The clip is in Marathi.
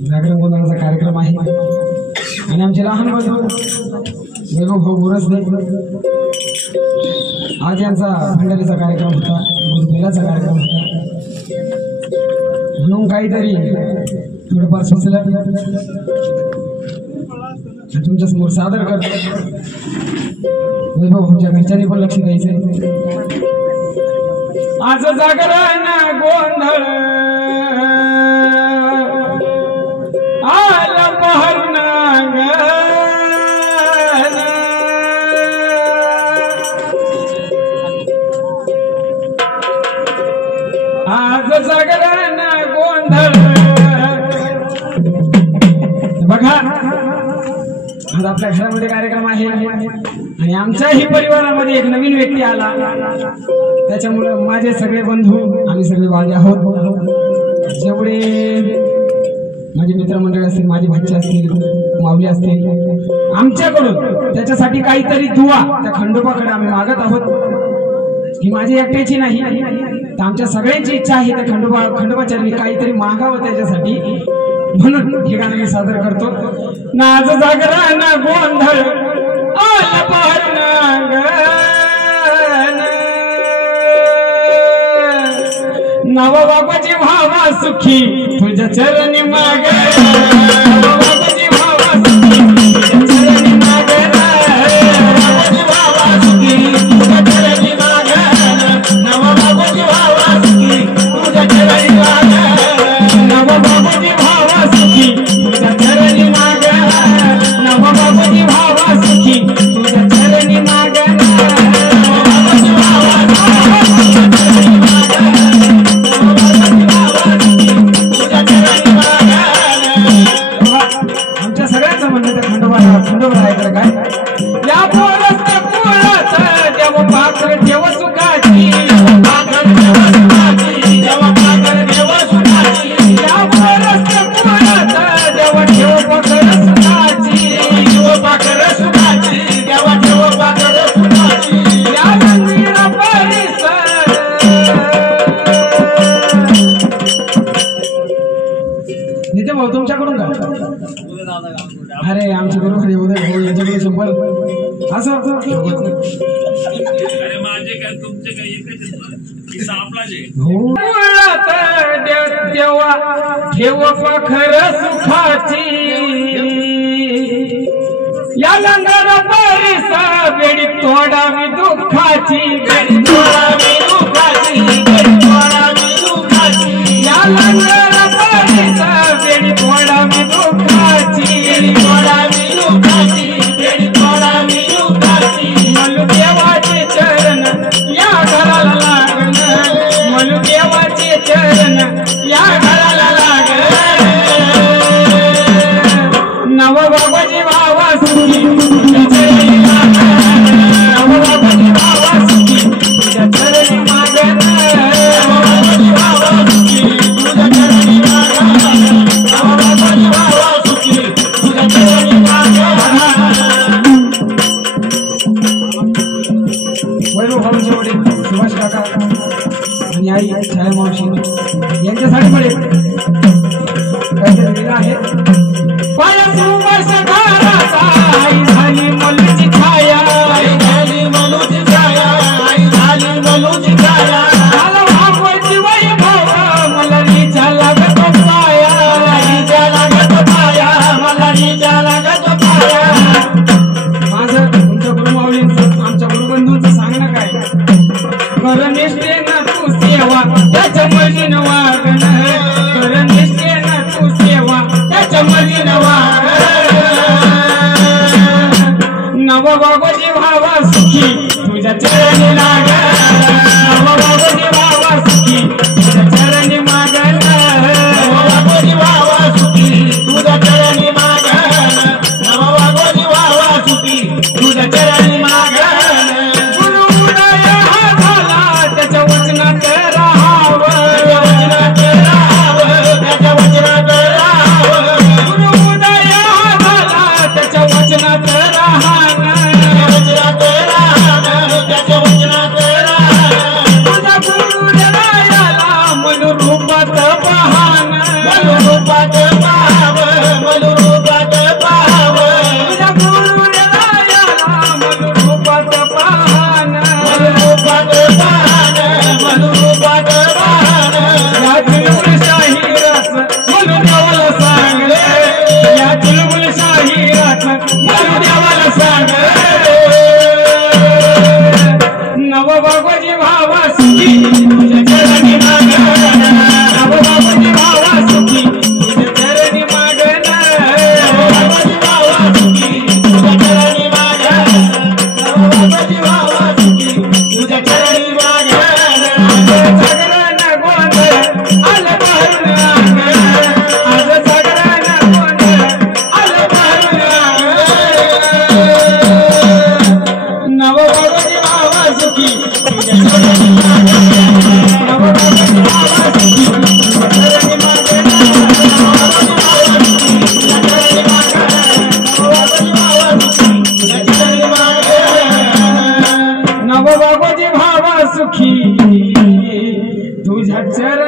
जागरण गोंधळाचा कार्यक्रम आहे आणि आमचे लहान बंधू वैभव भाऊ बुरसने आज यांचा भंडारीचा कार्यक्रम होता, बेलाचा कार्यक्रम होता, म्हणून काहीतरी थोडंफार सुचलं तुमच्या समोर सादर करतो। वैभव भाऊच्या घरच्यांनी पण लक्ष द्यायचं। आज जागरण गोंधळ आला पहरनाग आज जागरण गोंधळ बघा। आज आपल्या घरामध्ये कार्यक्रम आहे आणि आमच्याही परिवारामध्ये एक नवीन व्यक्ती आला, त्याच्यामुळे माझे सगळे बंधू आम्ही सगळे वागे आहोत। जेवढे माझे मित्रमंडळ असतील, माझे भाचे असतील, माऊली असतील, आमच्याकडून त्याच्यासाठी काहीतरी दुआ त्या खंडोबाकडे आम्ही मागत आहोत। ही माझी एकट्याची नाही, तर आमच्या सगळ्यांची इच्छा आहे त्या खंडोबाचरणी काहीतरी मागावं त्याच्यासाठी, म्हणून हे गाणं मी सादर करतो। नाच जागरण गोंधळ आला पहरनाग नवबाबाची भावा सुखी तुझ्या चरणी माग नवबाबाची भावा सुखी तुझ्या चरणी माग नवबाबाची भावा सुखी तुझ्या चरणी माग नवबाबाची भावा सुखी तुझ्या चरणी माग नवबाबाची भावा सुखी तुझ्या चरणी माग नवबाबाची भावा सुखी तुझ्या चरणी माग नवबाबाची भावा आमच्या सगळ्यांचं म्हणणं त्या खंडोबा ऐकलं काय या पोरस्त कुळाचं देव पाकर देव सुखाची पाकर देव सुखाची देव पाकर देव सुखाची या पोरस्त कुळाचं देव ठेव पाकर सुखाची देव पाकर सुखाची देव ठेव पाकर सुखाची या मंदिर परिसर निते भाऊ तुमच्याकडून का? अरे आमचे बरोबर उदय भाऊ यांच्याकडे संपर्क असं अरे माझे काय तुमचे काय एकच आपलाचे देवा ठेव पाखर सुखाची या लंगर परिसर बेडी तोडावी दुःखाची बेडी तोडावी दुःखाची बेडी तोडावी दुःखाची या लंगर परिसर बेडी तोडावी दुःखाची बेडी तोडावी दुःखाची बेडी तोडावी दुःखाची मलू देवाचे चरण या घराला लागण मलू देवाचे चरण या घराला लागण नवबाबाची भावा सुखी तुझ्या चरणी मागण नवबाबाची भावा सुखी तुझ्या चरणी मागण नवबाबाची भावा सुखी तुझ्या चरणी मागण नवबाबाची भावा सुखी तुझ्या चरणी मागण। वैभव भाऊंचे वडील सुभाष काका आणि आई छाया मावशी यांच्यासाठी पण काहीतरी दिलं आहे। पाया सुभाष घराचा आई झाली मलूची छाया आई झाली मलूची छाया आई झाली मलूची छाया मला भागवती वैभव मला नीचा लागत पाया नीचा लागत पाया मला नीचा लागत पाया। माझं तुमच्या गुरुमाऊलींचं आमच्या गुरुबंधूंचं सांगणं काय कर निष्ठेनं तू सेवा त्याच्या मशीन वागणं चरण